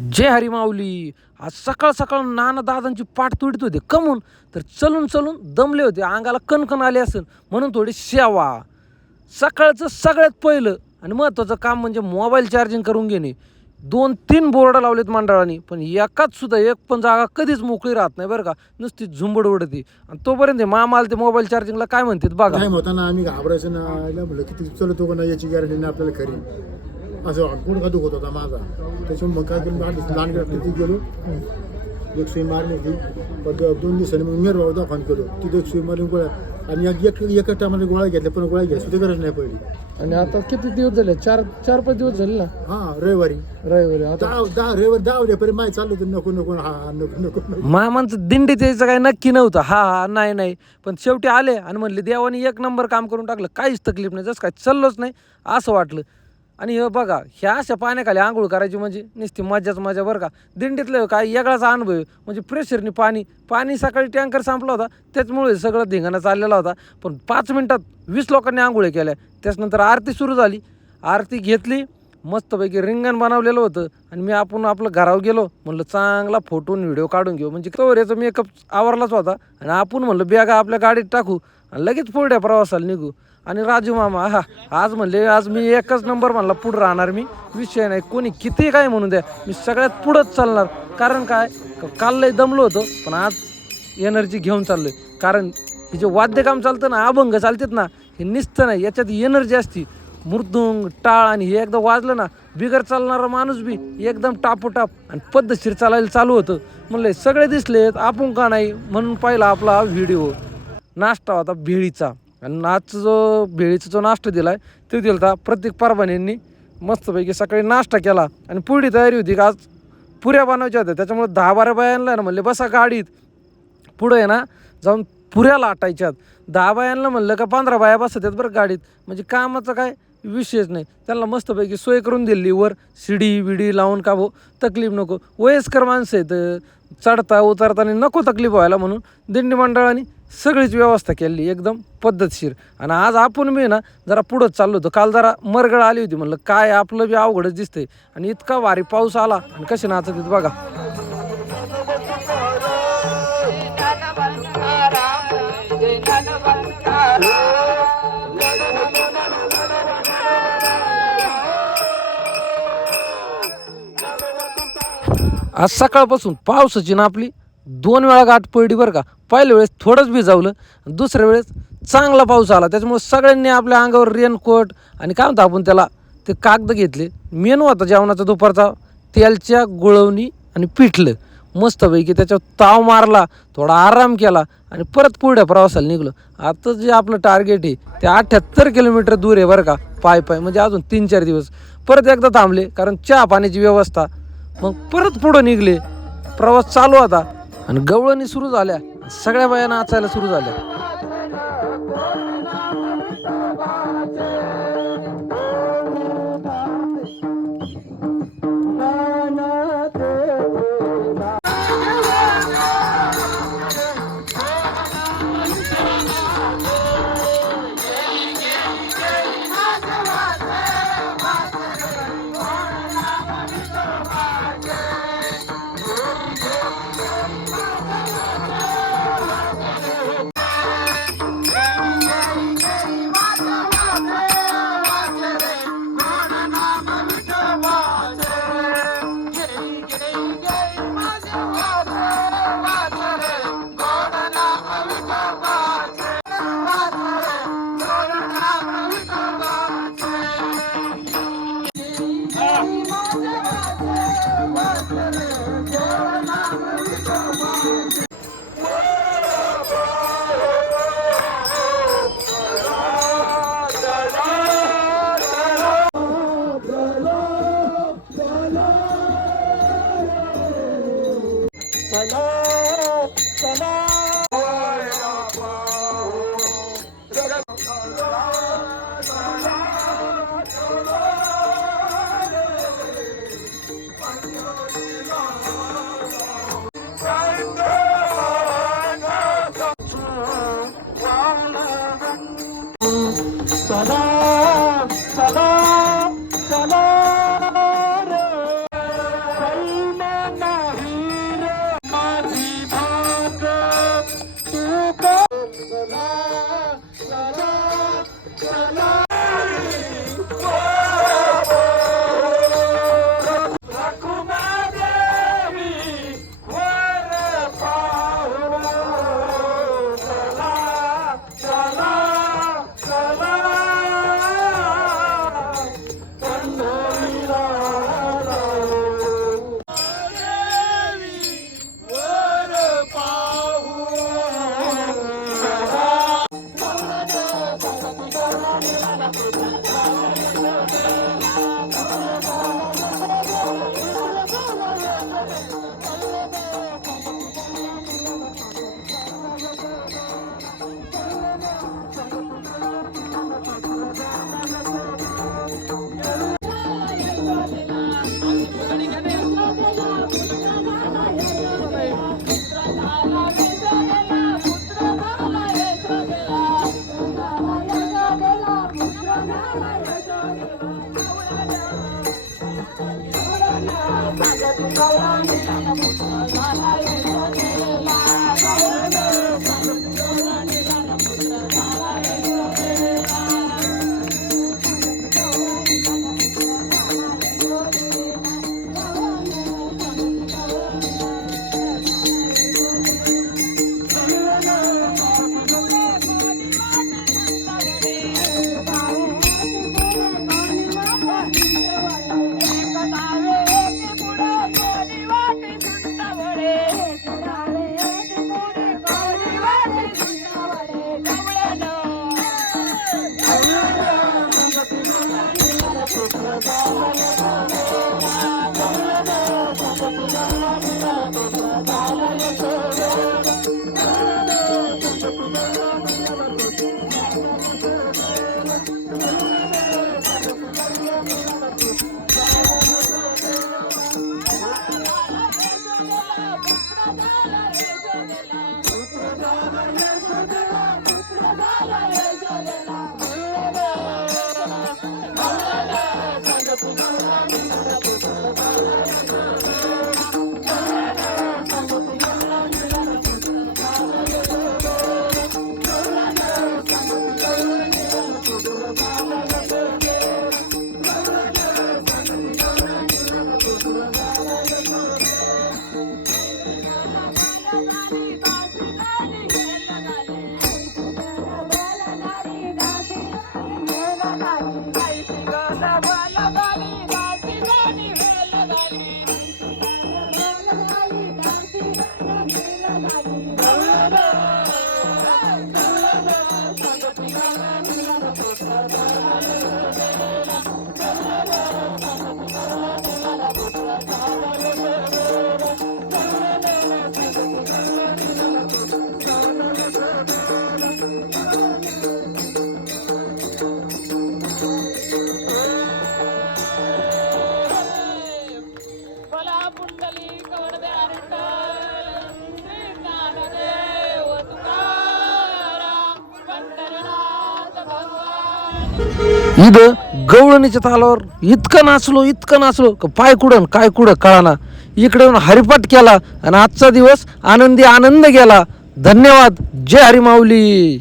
जय हरी माऊली. आज सकाळ सकाळ नाना दादांची पाठ तुडीत होते. कमून तर चलून चलून दमले होते. अंगाला कणकण आले असेल म्हणून थोडी सेवा. सकाळचं सगळ्यात पहिलं आणि महत्त्वाचं काम म्हणजे मोबाईल चार्जिंग करून घेणे. दोन तीन बोर्ड लावलेत मंडळाने पण एकाच सुद्धा एक पण जागा कधीच मोकळी राहत नाही बरं का. नुसती झुंबड उडते आणि तोपर्यंत मामाला ते मोबाईल चार्जिंगला काय म्हणतात बघा. होताना आम्ही घाबरायचं ना किती चलतो का नाही याची गॅरंटी नाही आपल्याला खरी. असं गुडघा दुखत होता माझा? त्याच्यामुळे मग काय केलं? आधी लहान तिथे गेलो. एक सुई मारली ती पण दोन दिवसांनी मग मेर बाबा दवाखान केलो. तिथे एक सुई मारली गोळ्या आणि एक एक एका टायमाला गोळ्या घेतल्या पण गोळ्या घ्यायची गरज नाही पडली. आणि आता किती दिवस झाले? चार चार पाच दिवस झाले ना? हां रविवारी. रविवारी आता दहा दहा रविवारी दहा उद्यापर्यंत माहीत चाललं तर नको नको हा हा नको नको. नको मामांचं दिंडीत यायचं काही नक्की नव्हतं. हा हा नाही नाही. पण शेवटी आले आणि म्हणले देवाने एक नंबर काम करून टाकलं. काहीच तकलीफ नाही. जसं काय चाललोच नाही असं वाटलं. आणि हे बघा ह्या अशा पाण्याखाली आंघोळ करायची म्हणजे नुसती मजाच मजा बरं का. दिंडीतलं काय वेगळाच अनुभव आहे. म्हणजे प्रेशरनी पाणी पाणी सकाळी टँकर संपला होता त्याचमुळे सगळं धिंगाणा चाललेला होता. पण पाच मिनटात वीस लोकांनी आंघोळ्या केल्या. त्याच्यानंतर आरती सुरू झाली. आरती घेतली मस्तपैकी रिंगण बनवलेलं होतं. आणि मी आपण आपलं घरावर गेलो म्हणलं चांगला फोटो आणि व्हिडिओ काढून घेऊ. म्हणजे कवर याचा मेकअप आवरलाच होता. आणि आपण म्हणलं बॅगा आपल्या गाडीत टाकू. आणि लगेच पुढ्या प्रवासाला निघू. आणि राजू मामा हा आज म्हणले आज मी एकच नंबर म्हणला पुढं राहणार मी. विषय नाही कोणी किती काय म्हणू द्या मी सगळ्यात पुढंच चालणार. कारण काय? काल लय दमलो होतो पण आज एनर्जी घेऊन चाललोय. कारण हे जे वाद्यकाम चालतं ना अभंग चालतात ना हे निसतं नाही याच्यात एनर्जी असती. मृदुंग टाळ आणि हे एकदा वाजलं ना बिगर चालणारा माणूस बी एकदम टापोटाप आणि पद्धतशीर चालायला चालू होतं. म्हणलं सगळे दिसलेत आपण का नाही? म्हणून पाहिला आपला हा व्हिडिओ नाश्ता होता भेळीचा. आणि आज जो भेळीचा जो नाश्ता दिला आहे तो दिला होता प्रत्येक परभणींनी मस्तपैकी सकाळी नाश्ता केला आणि पुढी तयारी होती का आज पुऱ्या बनवायच्या होत्या. त्याच्यामुळे दहा बारा बायांना ना म्हणले बसा गाडीत. पुढं आहे ना जाऊन पुऱ्या लाटायच्यात. दहा बायांना म्हणलं का पंधरा बाया बसतात बरं गाडीत. म्हणजे कामाचं काय विषयच नाही. त्यांना मस्तपैकी सोय करून दिली वर. शिडी विडी लावून का भाऊ तकलीफ नको. वयस्कर माणसं आहेत. चढता उतरताना नको तकलीफ व्हायला म्हणून दिंडी मंडळाने सगळीच व्यवस्था केली एकदम पद्धतशीर. आणि आज आपण मी ना जरा पुढं चाललो होतो. काल जरा मरगळ आली होती म्हणलं काय आपलं बी अवघडच दिसतंय. आणि इतका भारी पाऊस आला आणि कसे नाचत येत बघा. आज सकाळपासून पावसाची ना आपली दोन वेळा गाठ पडली बरं का. पहिल्या वेळेस थोडंच भिजावलं दुसऱ्या वेळेस चांगला पाऊस आला. त्याच्यामुळे सगळ्यांनी आपल्या अंगावर रेनकोट आणि काय म्हणतो आपण त्याला ते कागद घेतले. मेनू होता जेवणाचा दुपारचा तेलच्या गुळवणी आणि पिठलं. मस्तपैकी त्याच्यावर ताव मारला थोडा आराम केला आणि परत पुढ्या प्रवासाला निघलो. आता जे आपलं टार्गेट आहे ते अठ्ठ्याहत्तर किलोमीटर दूर आहे बरं का पाय पाय म्हणजे अजून तीन चार दिवस. परत एकदा थांबले कारण चहा पाण्याची व्यवस्था. मग परत पुढं निघले. प्रवास चालू होता. आणि गवळणी सुरू झाल्या. सगळ्या बाया नाचायला सुरू झाल्या. चला సుప్రభాతల इथं गवळणीच्या तालावर इतकं नाचलो इतकं नाचलो का पाय कुडन काय कुडं कळाना. इकडे येऊन हरिपाठ केला आणि आजचा दिवस आनंदी आनंद गेला. धन्यवाद. जय हरी माऊली